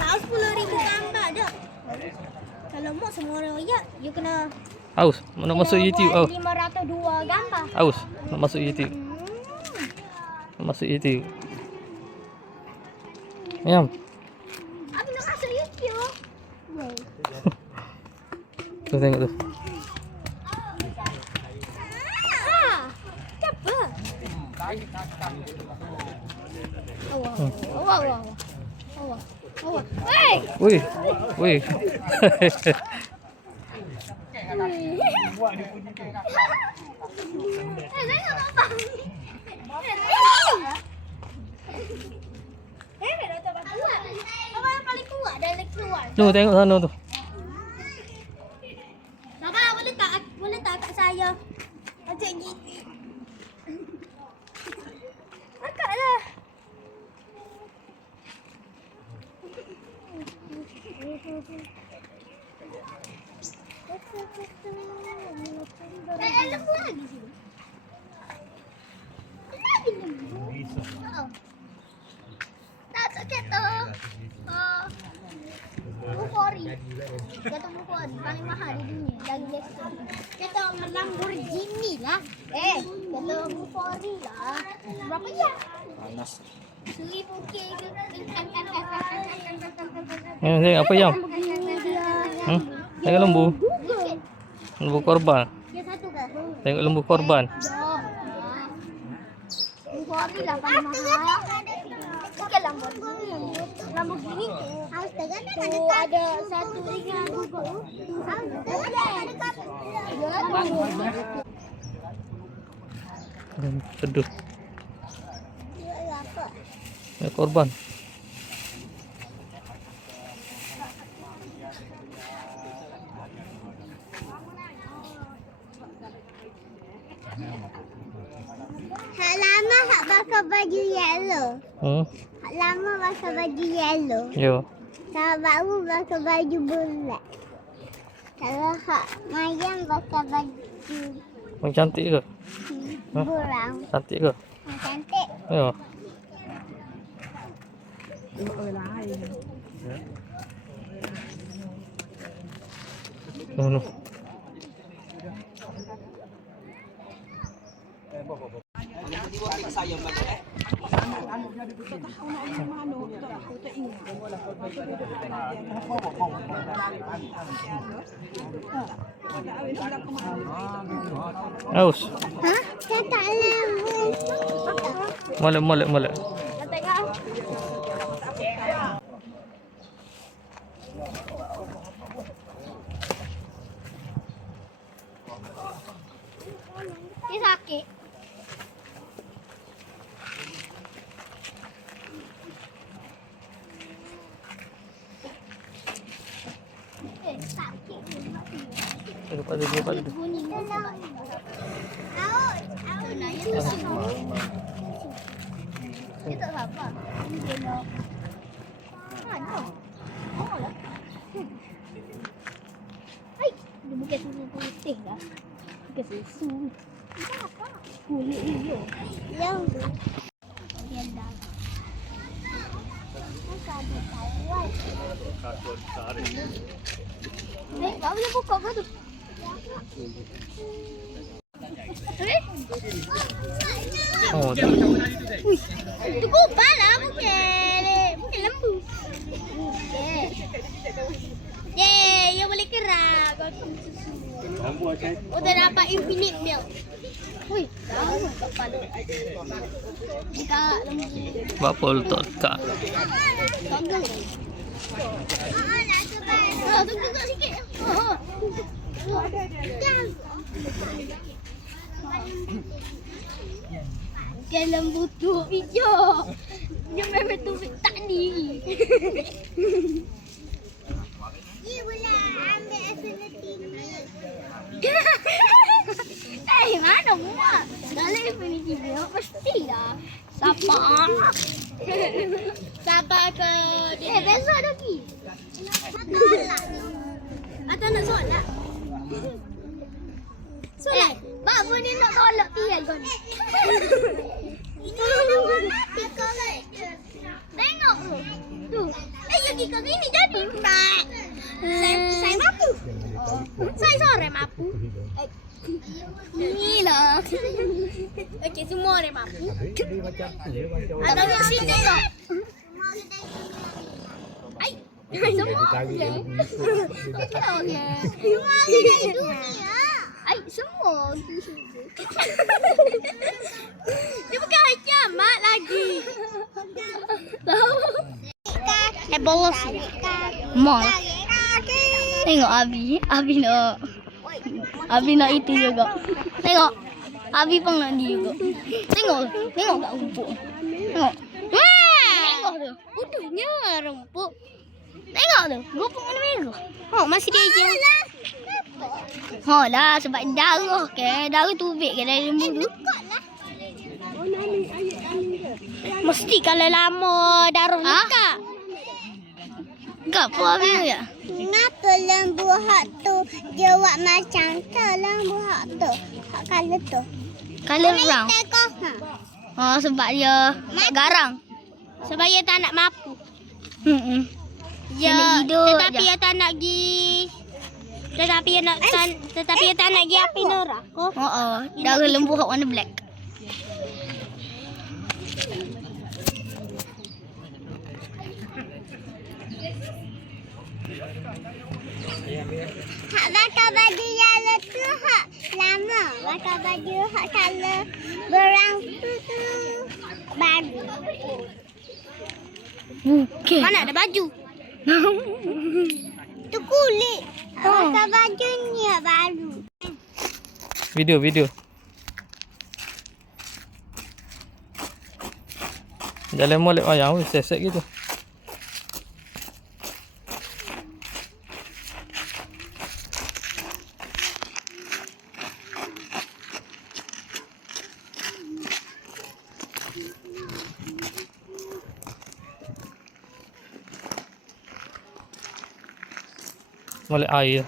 Tahu 10,000 gambar je. Kalau mau semua orang lihat, you kena Aus, nak masuk YouTube. Aus. 502 gambar. Aus, nak masuk YouTube. Nak masuk YouTube. Ayam. Abi nak masuk YouTube. Tu tengok tu. Siapa? Awak. Hey! Woi. Woi. Tengok abang. Abang yang paling kuat dah keluar. Tu tengok sana tu. Abang boleh tak kat saya? Macam gini. Akaklah. Lembu lagi sini. Lagi lembu. Tak sakit tu. Bufori. Kata Bufori paling mahal di dunia. Dari Lexus. Kata Lamborghini lah. Kata Bufori lah. Berapa ya? Panas. 1,000 ke. Tengok apa Yam? Tengok lembu. Lembu korban. Dia satu ke? Tengok lembu korban. Bufori lah paling mahal. Bukan Lamborghini. Harus tekan tu ada satu ringan juga. Teduh. Ya korban. Hak lama hak pakai baju yellow. Hak lama pakai baju yellow. Yo. Hak baru pakai baju bulat. Kalau hak mayang pakai baju Yang cantik ke? burang. Cantik ke? Cantik. Yo. No. Aus. Hah? Saya tak lembu. Molek. Dia sakit. Sakit. Lepas tu. Bunyi. Out. Naya tu sini. Dia tak sabar. Dia nak. Ada. Oh lah. Hai. Dia bukan susu putih dah. Bukan susu. Apa? Kulit hijau. Yang tu. Yang dah. Ada Taiwan. Tak boleh buka kau tu. Oh, Itu kubah lah, bukan lembu. Dia boleh kerap. Oh, dah dapat infinite milk. Wih, tahu tak kepala. Dekat lembu. apa letak dekat? Toggle. Tunggu sikit. Bukan lembu tu hijau. Dia memang tu tadi. Dia boleh ambil Infinity Milk. Mana muat? Kalau Infinity Milk mestilah. Sabar. Sabar ke dia. Besok ada pergi. Atau nak solat? Solat? Mak pun dia nak tolak tiang kau ni. Tengok tu. Tu. You lagi ke sini jadi tak. Saya mampu. Saya sore mampu. Inilah. Okey, semua orang mampu. Atau di sini loh. Ai. Semua. Semua di dunia. Ai, semua. Dia bukan kiamat lagi. Bolos. Mal. Tengok Abi nak itu juga. Tengok. Abi pun nak dia juga. Tengok kat rumput. Tengok. Tengok tu. Uduhnya rumput. Tengok tu. Rumput mana merah. Oh, masih dia je. Oh lah, sebab darah ke. Darah tubik ke dari lembu tu. Mesti kalau lama darah lekat. Enggak apa Abi ya? Kenapa lembu hak tu dia buat macam tu lembu hak tu? Hak color tu. Color brown. Tengok. Oh, sebab dia garang. Sebab dia tak nak mampu. Dia nak hidup Tetapi je. dia tak nak pergi. Tetapi dia tak nak pergi api neraka. Oh, darah lembu hak warna black. Hak bakar baju yellow tu hak lama. Bakar baju hak color brown tu baru. Bukan. Mana ada baju? Tu kulit. Bakar bajunya baru. Video. Jalan molek ayam sesek gitu. Molek air.